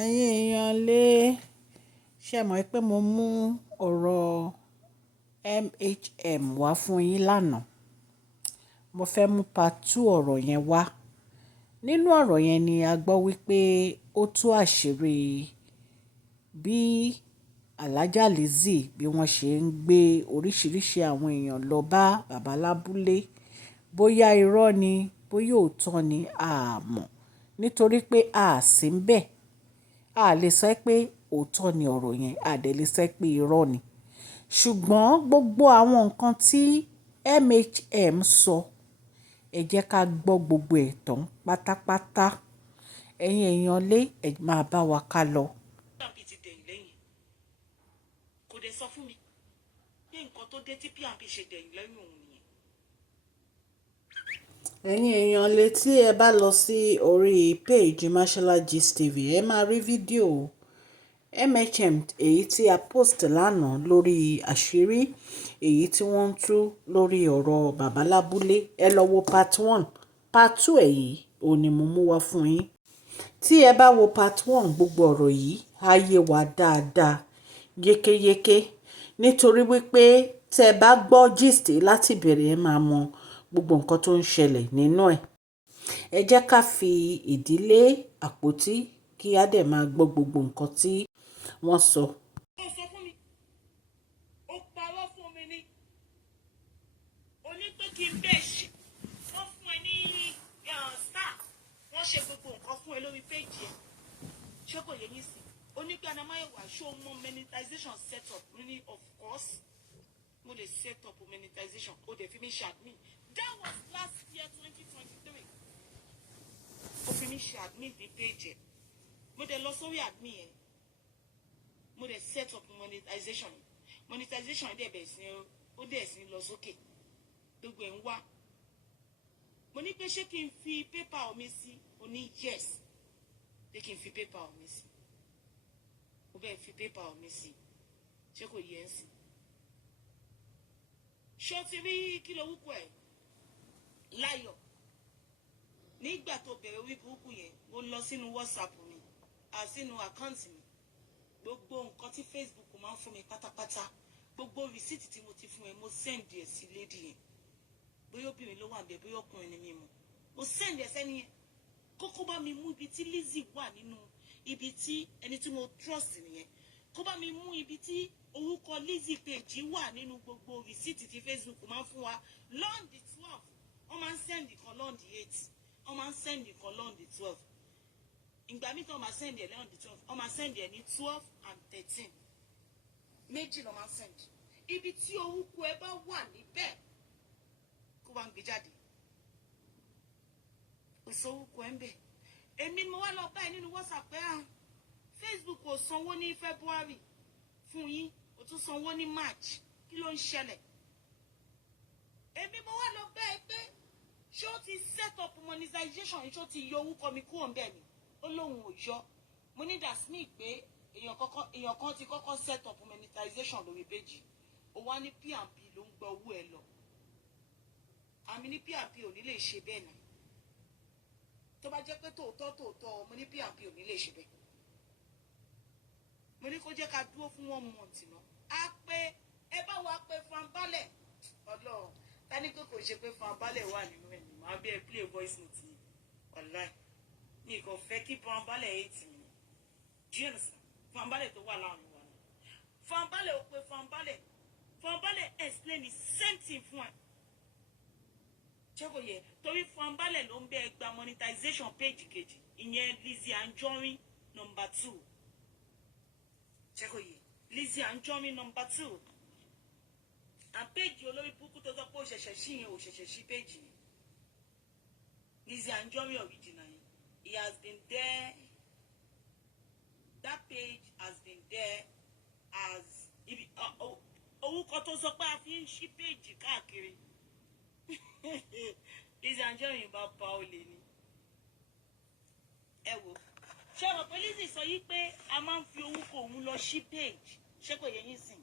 Ẹ̀yin èèyàn lè ṣe mọ̀ pé mo mú ọ̀rọ̀ MHM wá fún yín lánàá. Mo fẹ́ mú part 2 ọ̀rọ̀ yẹn wá. Nínú ọ̀rọ̀ yẹn ni a gbọ́ wípé ó tú àṣírí bí Alhaja Lizzy bí wọ́n ṣe ń gbé oríṣiríṣi àwọn èèyàn lọ bá bàbá lábúlé. Bóyá irọ́ ni, bóyá òótọ́ ni, a mọ̀. Nítorí pé a sì ń bẹ̀. A lè sọ pé òótọ́ ni ọ̀rọ̀ yẹn, a dẹ̀ lè sọ pé irọ́ ni. Ṣùgbọ́n gbogbo àwọn nǹkan tí MHM sọ, ẹ jẹ́ ká gbọ́ gbogbo ẹ̀ tán pátápátá. Ẹ̀yin èèyàn lé, ẹ máa bá wa ká lọ. P&P ti dẹ̀yìn lẹ́yìn. Kò dé sọ fún mi pé nǹkan tó dé tí P&P ṣe dẹ̀yìn lẹ́yìn òun nìyẹn. Ẹ̀yin èèyàn lé tí ẹ bá lọ sí orí page Mashola Gist TV, ẹ máa rí fídíò MHM èyí tí a post lánàá lórí àṣírí èyí tí wọ́n ń tú lórí ọ̀rọ̀ bàbá lábúlé. Ẹ lọ wo part 1. Part 2 èyí òun ni mo mú wá fún yín. Tí ẹ bá wo part 1, gbogbo ọ̀rọ̀ yìí á yé wa dáadáa, yékéyéké. Nítorí wípé tẹ bá gbọ́ gist láti bẹ̀rẹ̀ ẹ máa mọ gbogbo nǹkan tó ń ṣẹlẹ̀ nínú ẹ̀. Ẹ jẹ́ ká fi ìdílé àpótí kí á dẹ̀ máa gbọ́ gbogbo nǹkan tí wọ́n sọ. Ó sọ fún mi, ó parọ́ fún mi ní. Ó ní pé kí n bẹ́ẹ̀ ṣe. Wọ́n fún ẹ ní star. Wọ́n ṣe gbogbo nǹkan fún ẹ lórí péjì ẹ. Ṣé kò yẹ yín sí? Ó ní pé Anamáyọ̀wá show more monetization setup. Really, of course. Mo lè set up monetization. Ó dẹ̀ fi mí ṣe admin. That was last year 2023. Ó fi mí ṣe admin ní péjì ẹ. Mo dẹ̀ lọ sórí admin ẹ. Mo dẹ̀ set up monetization. Monetization dẹ̀ bẹ̀rẹ̀ sí ó dẹ̀ sí lọ sókè. Gbogbo ẹ̀ ń wá. Mo ní pé ṣé kí n fi PayPal mi sí? Ó ní yes. Ṣé kí n fi PayPal mi sí? Mo bẹ́ẹ̀ fi PayPal mi sí. Ṣé kò yẹ ẹ́ sí? Ṣé o ti rí kí ló wúkọ ẹ̀? Láyọ̀. Nígbà tó bẹ̀rẹ̀ orí burúkú yẹn, mo lọ sínú WhatsApp mi, sínú àkáǹtì mi. Gbogbo nǹkan tí Facebook máa ń fún mi pátápátá, gbogbo rìsíìtì tí mo ti fún ẹ, mo send ẹ sí lady yẹn. Bóyá obìnrin ló wà bẹ́ẹ̀, bóyá ọkùnrin ni mi mọ̀. Mo send ẹ sẹ́ni yẹn. Kókó bá mi mú ibi tí Lizzy wà nínú ibi tí ẹni tí mo trust nìyẹn. Kó bá mi mú ibi tí orúkọ Lizzy page wà nínú gbogbo rìsíìtì tí Facebook máa ń fún wa. Lọ́n the 12, wọ́n máa ń send kan lọ́n the 8, wọ́n máa ń send kan lọ́n the 12. Ìgbà mi tó máa send ẹ̀ lọ́n the 12, wọ́n máa send ẹ̀ ní 12 and 13. Méjì ló máa send. Ibi tí orúkọ ẹ bá wà níbẹ̀ kó wá ń gbé jáde. Kò sọ orúkọ ẹ ń bẹ̀. Èmi mo wá lọ bá ẹ nínú WhatsApp pé Facebook ò sanwó ní February fún yín, ó tún sanwó ní March. Kí ló ń ṣẹlẹ̀? Èmi mo wá lọ bá ẹ pé ṣé ó ti set up monetization, ṣé ó ti yọ orúkọ mi kúrò ń bẹ̀ ni? Ó lóun ò yọ. Mo ní that's me pé èèyàn kan ti kọ́kọ́ set up monetization lórí péjì. Ó wá ní P&P ló ń gba owó ẹ lọ. Àmì ní P&P ò ní lè ṣe bẹ́ẹ̀ náà. Tó bá jẹ́ pé tòótọ́ mo ní P&P ò ní lè ṣe bẹ́ẹ̀. Mo ní kó jẹ́ ká dúró fún 1 month náà. Á pé ẹ bá wa pé Fanbalẹ̀. Ọlọ́run, ta ní kò ṣe pé Fanbalẹ̀ wà nínú ẹ̀ ní máa bí ẹ play voice note yìí. Online. Mi kò fẹ́ kí Fanbalẹ̀ hate mi. Do you understand? Fanbalẹ̀ tó wà láàrin wa ni. Fanbalẹ̀ ó pé Fanbalẹ̀. Fanbalẹ̀ explain the same thing fún ẹ. Ṣé kò yẹ? Torí Fanbalẹ̀ ló ń bẹ gba monetization page kejì. Ìyẹn Lizzy Anjorin number 2. Ṣé kò yẹ? Lizzy Anjorin number 2. And page olórí burúkú tó sọ pé ó ṣẹ̀ṣẹ̀ sí yẹn ò ṣẹ̀ṣẹ̀ sí page yẹn. Lizzy Anjorin original yẹn. He has been there. That page has been there as orúkọ tó sọ pé a fi ń ṣí page káàkiri. Lizzy Anjorin bá pa olè ni. Ẹ wò. Ṣé o mọ̀ pé Lizzy sọ yí pé a máa ń fi orúkọ òun lọ ṣí page? Ṣé kò yẹ yín sìn?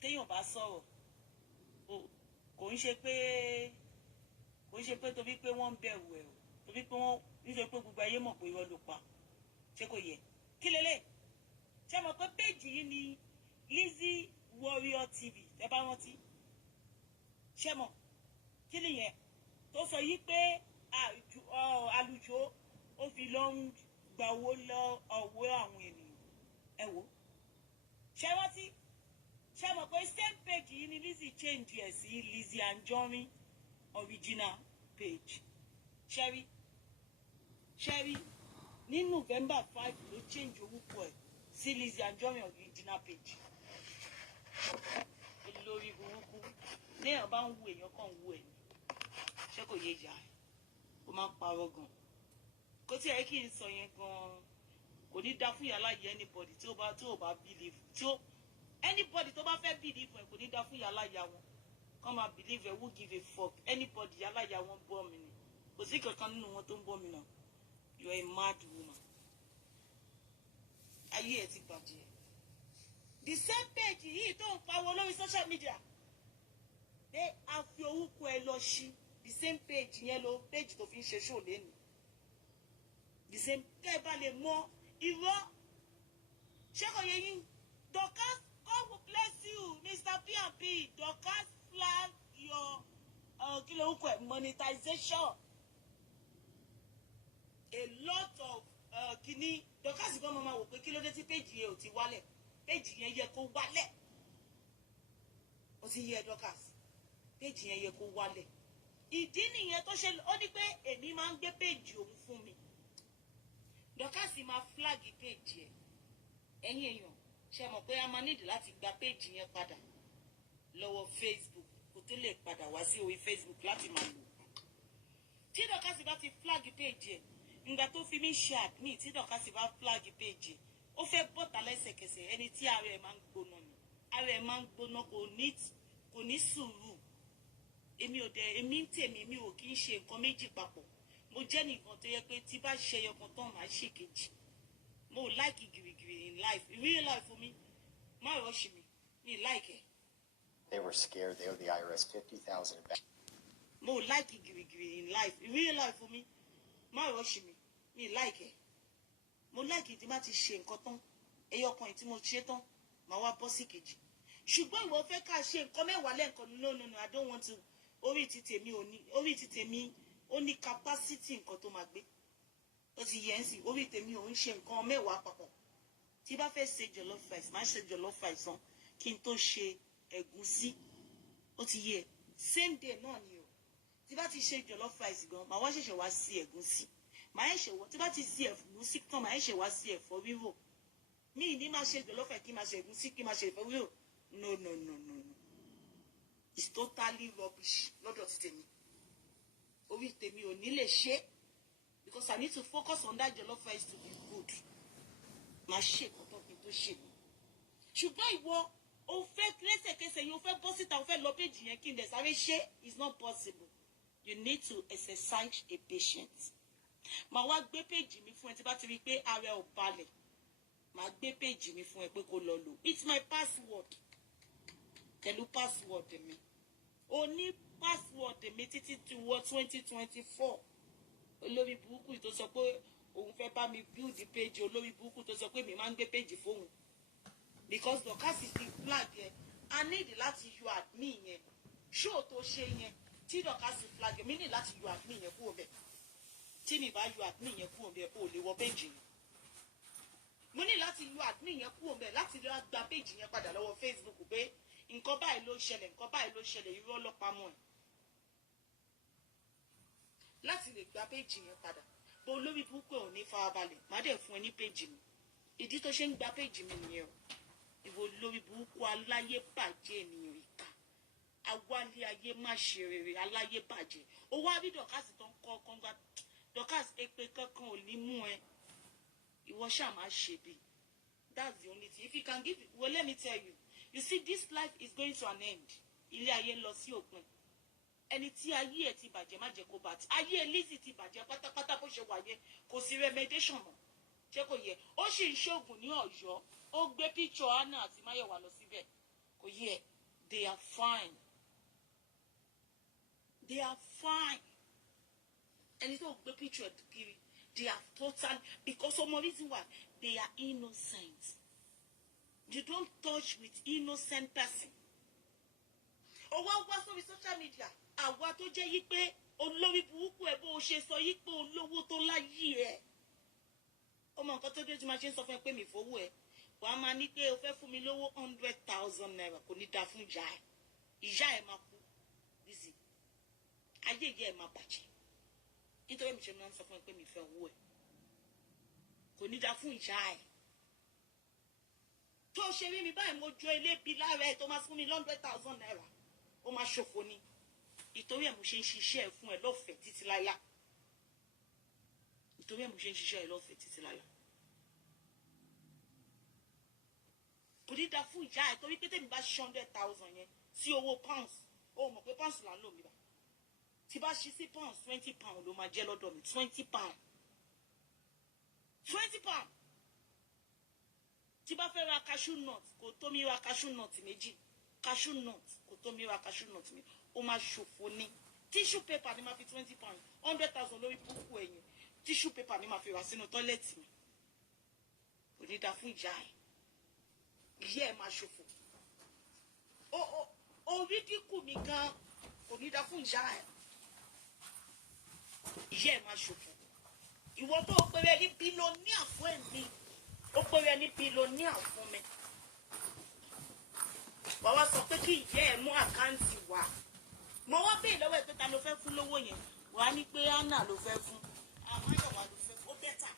Téèyàn bá sọ̀rọ̀. Kò ń ṣe pé torí pé wọ́n ń bẹ̀rù ẹ̀ o. Torí pé wọ́n ń ṣe pé gbogbo ayé mọ̀ pé irọ́ ló pa. ṣé kò yẹ kí lélẹ̀ ṣé mo pé péjì yìí ni Lizzy Warrior TV ẹ bá rántí ṣé mo kí nìyẹn tó sọ yìí pé àlùjọ ó fi lọ ń gba owó lọ ọwọ́ àwọn ènìyàn ẹ wò ṣé rántí ṣé mo pé same page yìí ni Lizzy change ẹ̀ sí Lizzy Anjorin original page ṣẹ́rí ní November 5 ló change orúkọ ẹ̀ sí Lizzy Anjorin original page olórí burúkú léèyàn bá ń wo èèyàn kan wo ẹ̀ ní ṣé kò yé ìyá ẹ̀ ó máa ń parọ́ gan kó tí ẹ kí n sọ yẹn gan kò ní dá fún yàrá yẹ anybody tí ó bá believe tí ó anybody tó bá fẹ́ believe ẹ̀ kò ní dá fún yàrá yà wọn kàn máa believe ẹ̀ who give a fuck anybody yàrá yà wọn bọ́ mi ni kò sí kankan nínú wọn tó ń bọ́ mi náà you are a mad woman ayé ẹ ti bàjẹ́ the same page yìí tó ń pariwo lórí social media pé a fi orúkọ ẹ lọ sí the same page yẹn ló page tó fi ń ṣe show lẹ́nu the same kẹ́ ẹ bá lè mọ irọ́ ṣé kò yẹ yín Dorcas God will bless you Mr. P&P Dorcas flag your kí ló ń kọ ẹ monetization a lot of kini Dorcas gan máa wò pé kí ló dé tí péjì yẹn ò ti wálẹ̀ péjì yẹn yẹ kó wálẹ̀ ó ti yẹ Dorcas péjì yẹn yẹ kó wálẹ̀ ìdí nìyẹn tó ṣe ó ní pé èmi máa ń gbé péjì òun fún mi Dorcas máa flag péjì ẹ̀ ẹ̀yin èèyàn ṣe mọ̀ pé a máa nídìí láti gba péjì yẹn padà lọ́wọ́ Facebook kó tó lè padà wá sí orí Facebook láti máa lò tí Dorcas bá ti flag péjì ẹ̀ ìgbà tó fi mí ṣe admin tí Dorcas bá flag page ó fẹ́ bọ́ta lẹ́sẹ̀kẹsẹ̀ ẹni tí ara ẹ̀ máa ń gbóná ni ara ẹ̀ máa ń gbóná kò ní sùúrù èmi ń tèmi mi ò kí ń ṣe nǹkan méjì papọ̀ mo jẹ́ nìkan tó yẹ pé tí bá ṣe ẹyọkan tán màá ṣe kejì mo ò láìkì gìrìgìrì in life in real life fún mi má rọ́ọ̀ṣì mi like ẹ̀. They were scared they owed the IRS $50,000 back. mo ò láìkì gìrìgìrì in life in real life fún mi má rọ́ọ̀ṣì mi like ẹ̀ mo like tí má ti ṣe nǹkan tán ẹyọkan tí mo ṣe tán màá wá bọ́ sí kejì ṣùgbọ́n ìwọ fẹ́ ká ṣe nǹkan mẹ́wàá lẹ́ẹ̀kan no I don't want to orí ti tèmi ó ní capacity nǹkan tó máa gbé ó ti yẹ ń sìn orí tèmi ò ń ṣe nǹkan mẹ́wàá papọ̀ tí bá fẹ́ ṣe jollof rice máa ṣe jollof rice tán kí n tó ṣe ẹ̀gúsí ó ti yẹ same day náà ni o tí bá ti ṣe jollof rice gan màá wá ṣẹ̀ṣẹ̀ wá sí ẹ̀gúsí màá ṣe wọ tí bá ti sí ẹ̀gúsí tán màá ṣe wá sí ẹ̀fọ́ rírò mi ní máa ṣe jollof rice kí máa ṣe ẹ̀gúsí kí máa ṣe ẹ̀fọ́ rírò no it's totally rubbish lọ́dọ̀ ti tèmi orí tèmi ò ní lè ṣe because I need to focus on that jollof rice to be good màá ṣe ìkọ́tọ̀ kí n tó ṣe mi ṣùgbọ́n ìwọ o fẹ́ lẹ́sẹ̀kẹsẹ̀ yìí o fẹ́ bọ́ síta o fẹ́ lọ péjì yẹn kí n dẹ̀ sáré ṣe it's not possible you need to exercise a patience màá wá gbé péjì mi fún ẹ tí bá ti rí i pé ara ẹ ò balẹ̀ màá gbé péjì mi fún ẹ pé kó lọ lò it's my password pẹ̀lú password mi o ní password mi títí tí wọ 2024 olórí burúkú tó sọ pé òun fẹ́ bá mi build the page olórí burúkú tó sọ pé mi máa ń gbé péjì fóun because Dorcas ti flag yẹn a need láti yọ admin yẹn show tó ṣe yẹn tí Dorcas flag mi ní láti yọ admin yẹn kúrò bẹ́ẹ̀ tí mi bá yọ admin yẹn kúrò bẹ́ẹ̀ o lè wọ péjì yẹn mo ní láti yọ admin yẹn kúrò bẹ́ẹ̀ láti lọ gba péjì yẹn padà lọ́wọ́ Facebook pé nǹkan báyìí ló ṣẹlẹ̀ irọ́ ọlọ́pàá mọ́ ẹ̀ láti lè gba péjì yẹn padà bó olórí burúkú ò ní farabalẹ̀ má dẹ̀ fún ẹ ní péjì mi ìdí tó ṣe ń gba péjì mi nìyẹn o ìwọ olórí burúkú aláyé bàjẹ́ ènìyàn ìka awálé ayé má ṣe rere aláyé bàjẹ́ ó wá rí Dorcas tó ń kọ́ kọ́ńgá Dorcas èpè kankan ò ní mú ẹ ìwọ ṣáà má ṣe bí that's the only thing if you can give well let me tell you see this life is going to an end ilé ayé lọ sí òpin ẹni tí ayé ẹ ti bàjẹ́ má jẹ́ kó bá ti ayé Lizzy ti bàjẹ́ pátápátá bó ṣe wáyé kò sí remediation mọ́ ṣé kò yẹ ó sì ń ṣoògùn ní Ọ̀yọ́ ó gbé píṣọ Anna àti Máyọ̀wá lọ síbẹ̀ kò yẹ they are fine ẹni tó gbé píṣọ ẹ kiri They are total, because some reason why they are innocent. You don't touch with innocent person. Wá sórí social media, àwa tó jẹ́ yí pé olórí burúkú ẹ̀ bó ṣe sọ yí pé olówó tó láyé ẹ̀. Ọmọ nǹkan tó dé tí máa ṣe ń sọ fún ẹ pé mi fowó ẹ̀. Wà á máa ní pé o fẹ́ fún mi lówó 100,000 naira kò ní dáa fún ìyá ẹ̀. Ìyá ẹ̀ máa kú. Bísí. Ayé ìyá ẹ̀ máa bàjẹ́. Nítorí mi ṣe máa ń sọ fún ẹ pé mi fẹ́ owó ẹ̀. Kò ní dáa fún ìyá ẹ̀. Tó ṣe rí mi báyìí mo jó elébi lára ẹ̀ tó máa fún mi 100,000 naira. Ó máa ṣòfò ni. Ìtorí ẹ̀ mo ṣe ń ṣiṣẹ́ ẹ̀ fún ẹ lọ́fẹ̀ẹ́ títí láyà. Ìtorí ẹ̀ mo ṣe ń ṣiṣẹ́ ẹ̀ lọ́fẹ̀ẹ́ títí láyà. Kò ní dáa fún ìyá ẹ̀ torí pé tèmi bá ṣe 100,000 yẹn sí owó pounds. Ó mọ̀ pé pounds là ń lò mí bá. Tí bá ṣí sí pounds 20 pounds ló máa jẹ́ lọ́dọ̀ mi 20 pounds. 20 pounds. Tí bá fẹ́ ra cashew nut kò tó mi ra cashew nut méjì. Cashew nut kò tó mi ra cashew nut méjì. Ó máa ṣòfò ni. Tissue paper ni máa fi 20 pounds. 100,000 lórí púpù ẹ̀yìn. Tissue paper ni máa fi rà sínú tọ́lẹ̀tì mi. Kò ní dáa fún ìyá ẹ̀. Ìyá ẹ̀ máa ṣòfò. Orí dínkù mi gan kò ní dáa fún ìyá ẹ̀. Ìyá ẹ̀ máa ṣòfò. Ìwọ tó o pèrè ní bílíọ̀nìà fún ẹ̀mí. Ó pèrè ní bílíọ̀nìà fún mi. Wà wá sọ pé kí ìyá ẹ̀ mú àkáǹtì wá. Mo wá bèèrè lọ́wọ́ ẹ̀ pé ta ló fẹ́ fún lówó yẹn. Wà á ní pé Anna ló fẹ́ fún. Máyọ̀wá ló fẹ́ fún. Ó bẹ́tà.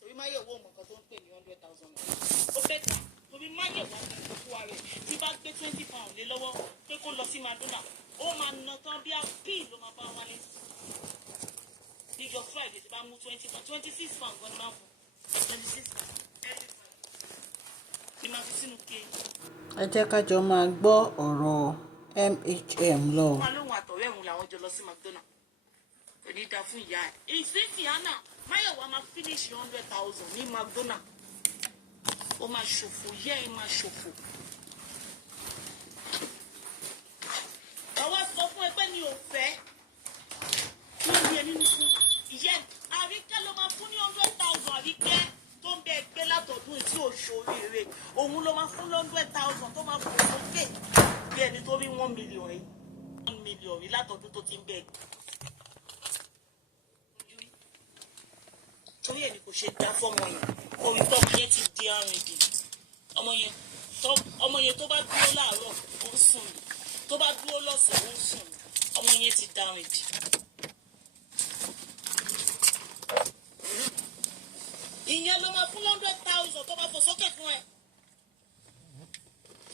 Torí Máyọ̀wá mọ̀ nǹkan tó ń pè ní 100,000 naira. Ó bẹ́tà. Torí Máyọ̀wá ní ìkókó wa rẹ̀. Tí bá gbé 20 pounds lé lọ́wọ́ pé kó lọ sí Madonna. Ó máa ná tán bí àpì ló máa bá wálé. Níjọ́ Friday tí bá mú 20 pounds. 26 pounds gan ni máa fún. 26 pounds. Ni máa fi sínú ké. Ẹ jẹ́ ká jọ máa gbọ́ ọ̀rọ̀ MHM lọ. Wọ́n á lóhun àtọ̀rẹ́ òun làwọn jọ lọ sí McDonald. Kò ní dáa fún ìyá ẹ̀. Ìsísì Anna Máyọ̀wá máa finish 100,000 ní McDonald. Ó máa ṣòfò, ìyá ẹ̀ máa ṣòfò. Àwa sọ fún ẹgbẹ́ ni ò fẹ́. Kí ló ní ẹ nínú fún? Ìyá ẹ̀ Àríkẹ́ ló máa fún ní 100,000 Àríkẹ́ tó ń bẹ ẹgbẹ́ látọ̀dún tí ò ṣoríire. Òun ló máa fún 100,000 tó máa fò sókè. Bí ẹni tó rí 1 million rí. 1 million rí látọ̀dún tó ti ń bẹ ẹgbẹ́. Torí ẹ̀ ni kò ṣe dá fọ́mọ yẹn. Orí tọ́mọ yẹn ti di arìndì. Ọmọ yẹn tó bá dúró láàárọ̀ ó ń sùn. Tó bá dúró lọ́sàn-án ó ń sùn. Ọmọ yẹn ti di arìndì. Ìyẹn ló máa fún 100,000 tó bá fò sókè fún ẹ.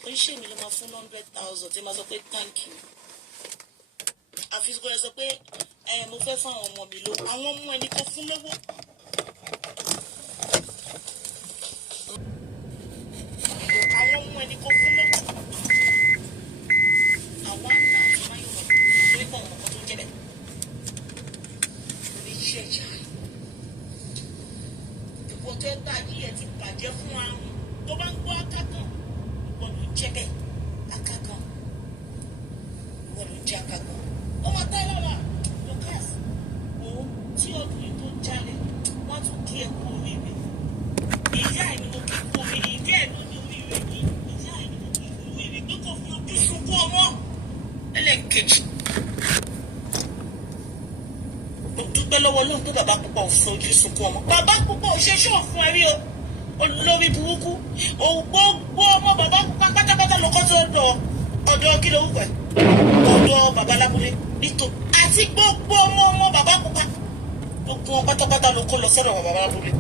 Oríṣẹ́ mi ló máa fún 100,000 tí máa sọ pé thank you. Àfi kò yẹ sọ pé mo fẹ́ fún àwọn ọmọ mi lówó. Àwọn ọmọ ẹni tó fún lówó. Àwọn ọmọ ẹni kò fún lówó. Àwọn àná àti Máyọ̀wá lórí pọ̀ ọmọ kan tó jẹ́ bẹ́ẹ̀. Oríṣẹ́ ìjà rẹ̀. Ìwọ tó ń gbà yí ẹ ti bàjẹ́ fún àwọn tó bá ń gbọ́ akákan. Ìwọ ló ń jẹ́ bẹ́ẹ̀. Akákan. Ìwọ ló ń jẹ́ akákan. Ó máa tẹ́ lára. Lucas, òun tí ọdún yìí tó ń jalè, wọ́n tún kí ẹ kú oríire. Ìyá ẹ̀ ni mo kí kú oríire. Ìdí ẹ̀ ló ní oríire yìí. Ìyá ẹ̀ ni mo kí kú oríire. Pé kò fi ojú sunkún ọmọ. Ẹlẹ́ẹ̀kejì. Mo dúpẹ́ lọ́wọ́ Ọlọ́run pé bàbá púpọ̀ ò fi ojú sunkún ọmọ. Bàbá púpọ̀ ò ṣe ṣó fún ẹ rí o. Olórí burúkú. Gbogbo ọmọ bàbá púpọ̀ pátápátá ló kọ́ sí ọ̀dọ̀ kí ló wù ẹ́. Ọ̀dọ̀ bàbá lábúlé. Nítorí àti gbogbo ọmọ bàbá pupa gbogbo wọn pátápátá ló kó lọ sọ́dọ̀ bàbá lábúlé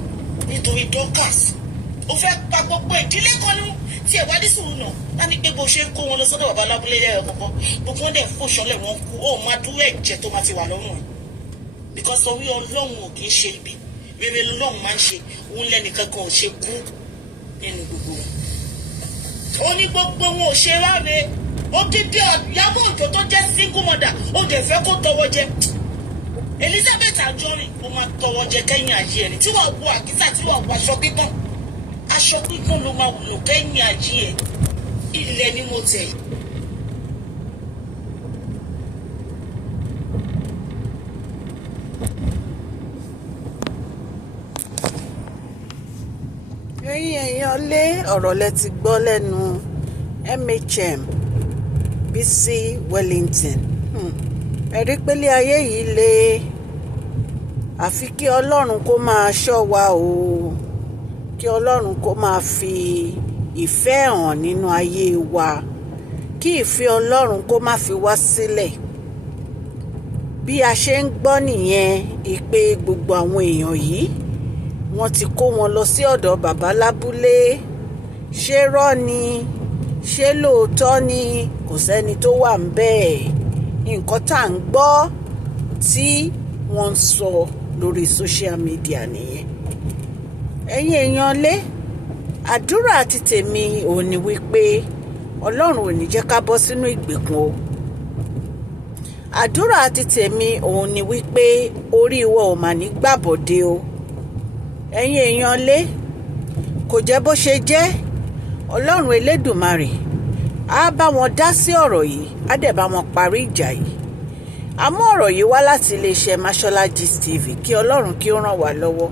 nítorí Dorcas ó fẹ́ pa gbogbo ìdílé kan ní tí ẹ̀ wá dí sùúrù náà láti pé bó ṣe ń kó wọn lọ sọ́dọ̀ bàbá lábúlé lẹ́yìn ọ̀kọ̀ọ̀kan gbogbo wọn dẹ̀ fò ṣọlẹ̀ wọn kú ó máa dúró ẹ̀jẹ̀ tó máa ti wà lọ́rùn ẹ̀ because orí Ọlọ́run ò kì í ṣe ibi rere lọ́run máa ń ṣe òun lẹ́nìkan kan ò ṣe kú nínú gbogbo wọn ó ní gbogbo wọn ò ṣe ráre ó dídí Ìyábọ̀ Òjó tó jẹ́ single mother ó dẹ̀ fẹ́ kó tọwọ́ jẹ Elizabeth Anjorin ó máa tọwọ́ jẹ kẹ́yìn ayé ẹni tí wàá wọ àkísà tí wàá wọ aṣọ pípọ́n ló máa wùlò kẹ́yìn ayé ẹ ilẹ̀ ni mo tẹ̀. ẹ̀yin èèyàn lé ọ̀rọ̀ lẹ ti gbọ́ lẹ́nu MHM Bisi Wellington. Ẹ̀rí pélé ayé yìí le, àfi kí Ọlọ́run kó máa ṣọ́ wa o, kí Ọlọ́run kó máa fi ìfẹ́ hàn nínú ayé wa, kí ìfẹ́ Ọlọ́run kó má fi wá sílẹ̀. Bí a ṣe ń gbọ́ nìyẹn, ìpè gbogbo àwọn èèyàn yìí wọ́n ti kó wọn lọ sí ọ̀dọ̀ bàbá lábúlé. Ṣé rọ́ ni? Ṣé lóòótọ́ ni? Kò sẹ́ni tó wà ń bẹ́ẹ̀. Nǹkan tá à ń gbọ́ tí wọ́n ń sọ lórí social media nìyẹn. Ẹ̀yin èèyàn lé, àdúrà ti tèmi ò ní wípé Ọlọ́run ò ní jẹ́ ká bọ́ sínú ìgbèkùn o. Àdúrà ti tèmi òun ni wípé orí wa ò mà ní gbàbọ̀dé o. Ẹ̀yin èèyàn lé, kò jẹ́ bó ṣe jẹ́. Ọlọ́run Elédùmarè á bá wọn dá sí ọ̀rọ̀ yìí, á dẹ̀ bá wọn parí ìjà yìí. Àmọ́ ọ̀rọ̀ yìí wá láti iléeṣẹ́ Mashola Gist TV, kí Ọlọ́run kí ó ràn wá lọ́wọ́.